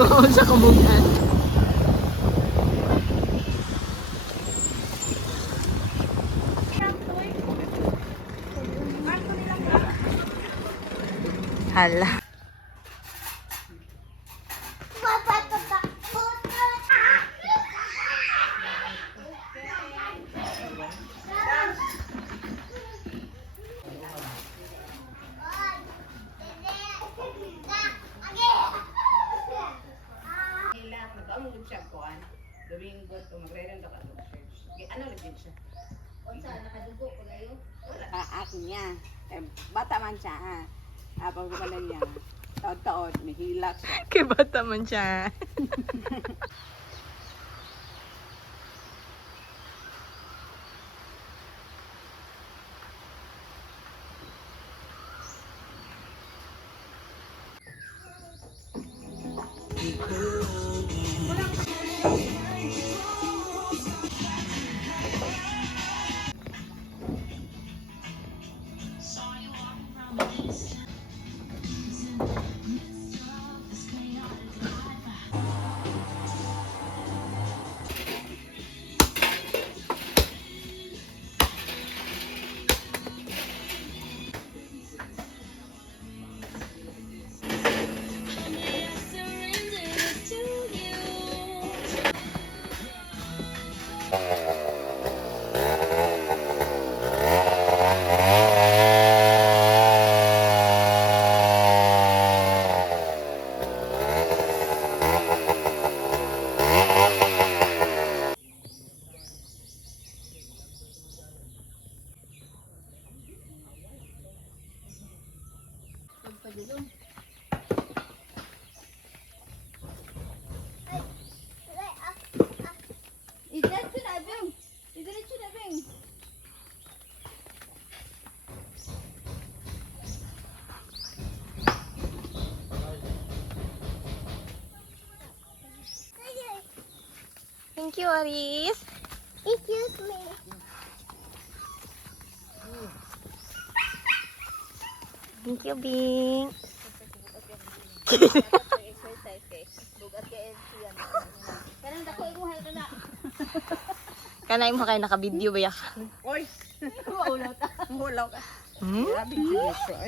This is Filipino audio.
Sa kamugan. Hala. Nag-among siya kuan. Domingo to magre-rent ka to church. Ano lagi siya? Unsa nakadugo ko layo? Ako niya. Bata man siya ha. Pag wala niya. Taon-taon, may hilak siya. Kay bata man siya. Pagpadulong. Idiretso na, Beng. Idiretso na, Beng. Thank you, Aris. Excuse me. Thank you, Bing. Exercise kay. Bugat kay siya. Kanang dako imo hal na. Kanay mo kayo naka-video ba yak? Oy! Maulaw ta. Mulaw ka. Hmm? Grabe siya.